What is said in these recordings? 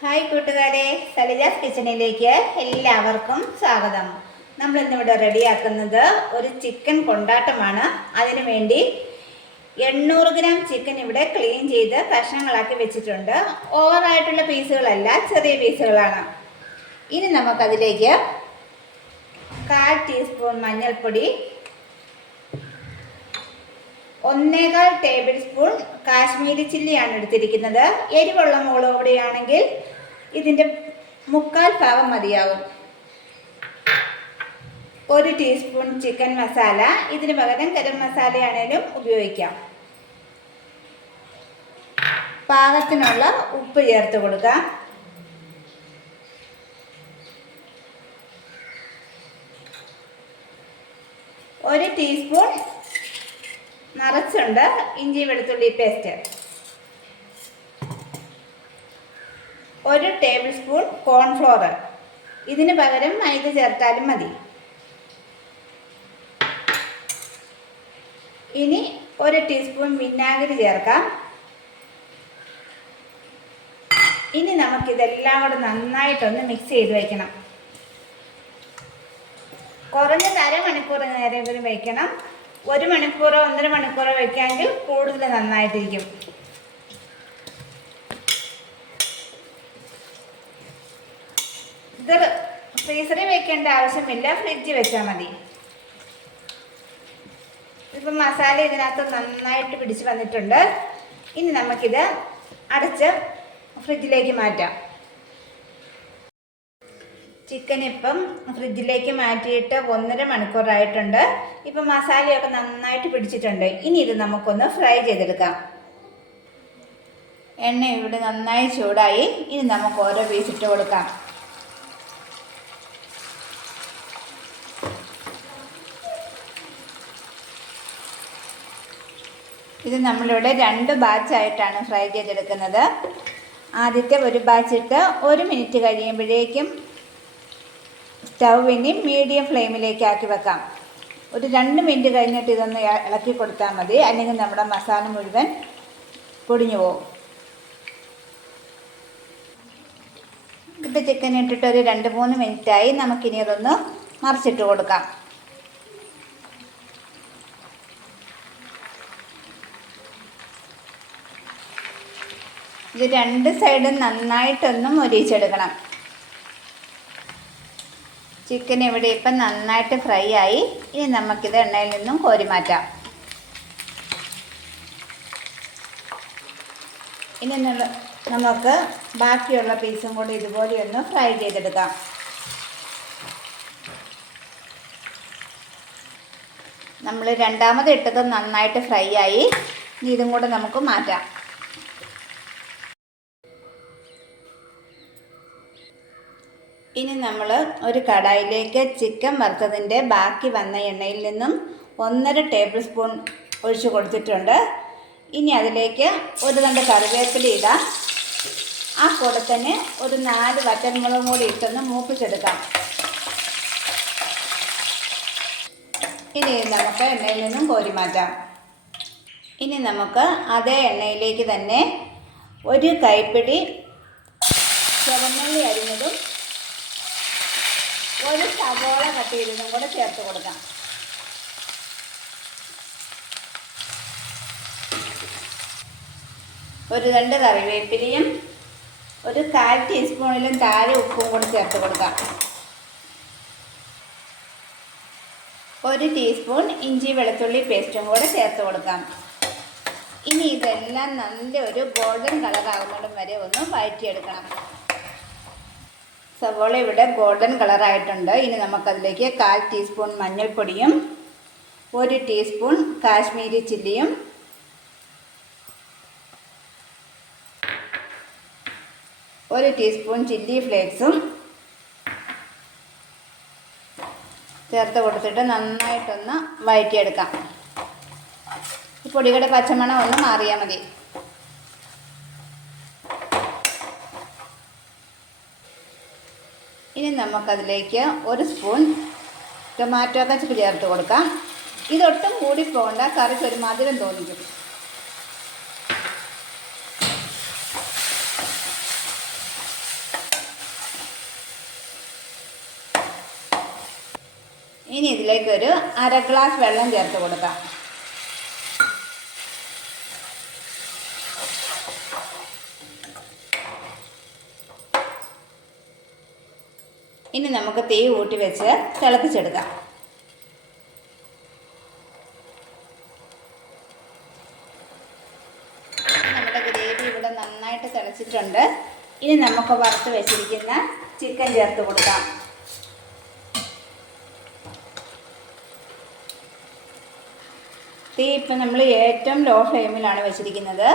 Hi കൂട്ടുകാരെ സലിജാസ് കിച്ചണിലേക്ക് എല്ലാവർക്കും സ്വാഗതം. നമ്മൾ ഇന്നിവിടെ റെഡിയാക്കുന്നത് ഒരു ചിക്കൻ കൊണ്ടാട്ടമാണ്. അതിനു വേണ്ടി എണ്ണൂറ് ഗ്രാം ചിക്കൻ ഇവിടെ ക്ലീൻ ചെയ്ത് കഷ്ണങ്ങളാക്കി വെച്ചിട്ടുണ്ട്. ഓവറായിട്ടുള്ള പീസുകളല്ല ചെറിയ പീസുകളാണ്. ഇനി നമുക്കതിലേക്ക് കാൽ ടീസ്പൂൺ മഞ്ഞൾപ്പൊടി ഒന്നേകാൽ ടേബിൾ സ്പൂൺ കാശ്മീരി ചില്ലിയാണ് എടുത്തിരിക്കുന്നത്. എരിവുള്ള മുളക് പൊടിയാണെങ്കിൽ ഇതിന്റെ മുക്കാൽ ഭാഗം മതിയാവും. ഒരു ടീസ്പൂൺ ചിക്കൻ മസാല. ഇതിന് പകരം ഗരം മസാലയാണേലും ഉപയോഗിക്കാം. പാകത്തിനുള്ള ഉപ്പ് ചേർത്ത് കൊടുക്കാം. ഒരു ടീസ്പൂൺ നിറച്ചുണ്ട്. ഇഞ്ചി വെളുത്തുള്ളി പേസ്റ്റ് ഒരു ടേബിൾ സ്പൂൺ കോൺഫ്ലോർ ഇതിന് പകരം മൈദ ചേർത്താലും മതി. ഇനി ഒരു ടീസ്പൂൺ വിനാഗിരി ചേർക്കാം. ഇനി നമുക്കിതെല്ലാം കൂടെ നന്നായിട്ടൊന്ന് മിക്സ് ചെയ്ത് വയ്ക്കണം കുറഞ്ഞത് അരമണിക്കൂർ നേരം വയ്ക്കണം ഒരു മണിക്കൂറോ ഒന്നര മണിക്കൂറോ വെക്കാമെങ്കിൽ കൂടുതൽ നന്നായിട്ടിരിക്കും. ഇത് ഫ്രീസറിൽ വെക്കേണ്ട ആവശ്യമില്ല ഫ്രിഡ്ജിൽ വെച്ചാൽ മതി. ഇപ്പം മസാല ഇതിനകത്ത് നന്നായിട്ട് പിടിച്ച് വന്നിട്ടുണ്ട്. ഇനി നമുക്കിത് അടച്ച് ഫ്രിഡ്ജിലേക്ക് മാറ്റാം. ചിക്കൻ ഇപ്പം ഫ്രിഡ്ജിലേക്ക് മാറ്റിയിട്ട് ഒന്നര മണിക്കൂറായിട്ടുണ്ട്. ഇപ്പം മസാലയൊക്കെ നന്നായിട്ട് പിടിച്ചിട്ടുണ്ട്. ഇനി ഇത് നമുക്കൊന്ന് ഫ്രൈ ചെയ്തെടുക്കാം. എണ്ണ ഇവിടെ നന്നായി ചൂടായി. ഇനി നമുക്ക് ഓരോ പീസ് ഇട്ട് കൊടുക്കാം. ഇത് നമ്മളിവിടെ രണ്ട് ബാച്ചായിട്ടാണ് ഫ്രൈ ചെയ്തെടുക്കുന്നത്. ആദ്യത്തെ ഒരു ബാച്ചിട്ട് ഒരു മിനിറ്റ് കഴിയുമ്പോഴേക്കും സ്റ്റൗവിന് മീഡിയം ഫ്ലെയിമിലേക്ക് ആക്കി വെക്കാം. ഒരു രണ്ട് മിനിറ്റ് കഴിഞ്ഞിട്ട് ഇതൊന്ന് ഇളക്കി കൊടുത്താൽ മതി. അല്ലെങ്കിൽ നമ്മുടെ മസാല മുഴുവൻ പൊടിഞ്ഞു പോകും. ഇട്ട് ചിക്കൻ ഇട്ടിട്ട് ഒരു രണ്ട് മൂന്ന് മിനിറ്റായി നമുക്കിനി അതൊന്ന് മറിച്ചിട്ട് കൊടുക്കാം. ഇത് രണ്ട് സൈഡും നന്നായിട്ടൊന്ന് മൊരിച്ചെടുക്കണം ചിക്കൻ ഇവിടെ ഇപ്പം നന്നായിട്ട് ഫ്രൈ ആയി. ഇനി നമുക്കിത് എണ്ണയിൽ നിന്നും കോരി മാറ്റാം. ഇനി നമുക്ക് ബാക്കിയുള്ള പീസും കൂടി ഇതുപോലെ ഒന്ന് ഫ്രൈ ചെയ്തെടുക്കാം. നമ്മൾ രണ്ടാമത് ഇട്ടത് നന്നായിട്ട് ഫ്രൈ ആയി. ഇനി ഇതും കൂടെ നമുക്ക് മാറ്റാം. ഇനി നമ്മൾ ഒരു കടായിലേക്ക് ചിക്കൻ വറുത്തതിന്റെ ബാക്കി വന്ന എണ്ണയിൽ നിന്നും ഒന്നര ടേബിൾ സ്പൂൺ ഒഴിച്ചു കൊടുത്തിട്ടുണ്ട്. ഇനി അതിലേക്ക് ഒരു രണ്ട് കറിവേപ്പില ഇടാം. ആ കൂടെ തന്നെ ഒരു നാല് വറ്റൻമുളകും കൂടി ഇട്ടൊന്ന് മൂപ്പിച്ചെടുക്കാം. ഇനി നമുക്ക് എണ്ണയിൽ നിന്നും കോരി മാറ്റാം. ഇനി നമുക്ക് അതേ എണ്ണയിലേക്ക് തന്നെ ഒരു കൈപ്പിടി ചുവന്നുള്ളി അരിഞ്ഞതും ഒരു സവോള കട്ട് ചെയ്തതും കൂടെ ചേർത്ത് കൊടുക്കാം. ഒരു രണ്ട് കറിവേപ്പിലയും ഒരു കാൽ ടീസ്പൂണിലും താഴെ ഉപ്പും കൂടി ചേർത്ത് കൊടുക്കാം. ഒരു ടീസ്പൂൺ ഇഞ്ചി വെളുത്തുള്ളി പേസ്റ്റും കൂടെ ചേർത്ത് കൊടുക്കാം. ഇനി ഇതെല്ലാം നല്ലൊരു ഗോൾഡൻ കളർ ആകുന്നിടം വരെ ഒന്ന് വഴറ്റിയെടുക്കണം. സവോള ഇവിടെ ഗോൾഡൻ കളറായിട്ടുണ്ട് ഇനി നമുക്കതിലേക്ക് കാൽ ടീസ്പൂൺ മഞ്ഞൾപ്പൊടിയും ഒരു ടീസ്പൂൺ കാശ്മീരി ചില്ലിയും ഒരു ടീസ്പൂൺ ചില്ലി ഫ്ലേക്സും ചേർത്ത് കൊടുത്തിട്ട് നന്നായിട്ടൊന്ന് വഴറ്റിയെടുക്കാം. പൊടികളുടെ പച്ചമണം ഒന്ന് മാറിയാൽ മതി. ഇനി നമുക്കതിലേക്ക് ഒരു സ്പൂൺ ടൊമാറ്റോ കച്ചപ്പ് ചേർത്ത് കൊടുക്കാം. ഇതൊട്ടും കൂടി പോകണ്ട കറിക്ക് ഒരു മധുരം തോന്നിക്കും. ഇനി ഇതിലേക്ക് ഒരു അര ഗ്ലാസ് വെള്ളം ചേർത്ത് കൊടുക്കാം. ഇനി നമുക്ക് തീ കൂട്ടി വെച്ച് തിളപ്പിച്ചെടുക്കാം. നമ്മുടെ ഗ്രേവി ഇവിടെ നന്നായിട്ട് തിളച്ചിട്ടുണ്ട്. ഇനി നമുക്ക് വറുത്ത് വെച്ചിരിക്കുന്ന ചിക്കൻ ചേർത്ത് കൊടുക്കാം. തീ ഇപ്പം നമ്മൾ ഏറ്റവും ലോ ഫ്ലെയിമിലാണ് വെച്ചിരിക്കുന്നത്.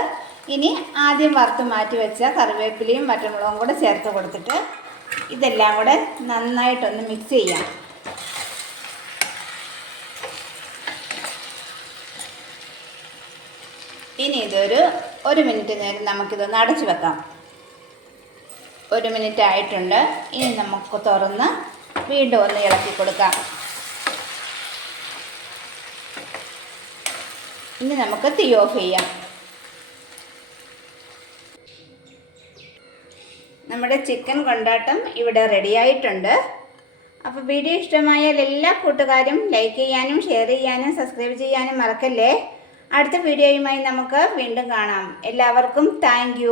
ഇനി ആദ്യം വറുത്ത് മാറ്റി വെച്ച കറിവേപ്പിലയും വറ്റമുളകും കൂടെ ചേർത്ത് കൊടുത്തിട്ട് ഇതെല്ലാം കൂടെ നന്നായിട്ടൊന്ന് മിക്സ് ചെയ്യാം. ഇനി ഇതൊരു ഒരു മിനിറ്റ് നേരം നമുക്കിതൊന്ന് അടച്ചു വെക്കാം. ഒരു മിനിറ്റ് ആയിട്ടുണ്ട്. ഇനി നമുക്ക് തുറന്ന് വീണ്ടും ഒന്ന് ഇളക്കി കൊടുക്കാം. ഇനി നമുക്ക് തീ ഓഫ് ചെയ്യാം. നമ്മുടെ ചിക്കൻ കൊണ്ടാട്ടം ഇവിടെ റെഡിയായിട്ടുണ്ട്. അപ്പോൾ വീഡിയോ ഇഷ്ടമായാൽ എല്ലാ കൂട്ടുകാരും ലൈക്ക് ചെയ്യാനും ഷെയർ ചെയ്യാനും സബ്സ്ക്രൈബ് ചെയ്യാനും മറക്കല്ലേ? അടുത്ത വീഡിയോയുമായി നമുക്ക് വീണ്ടും കാണാം. എല്ലാവർക്കും താങ്ക്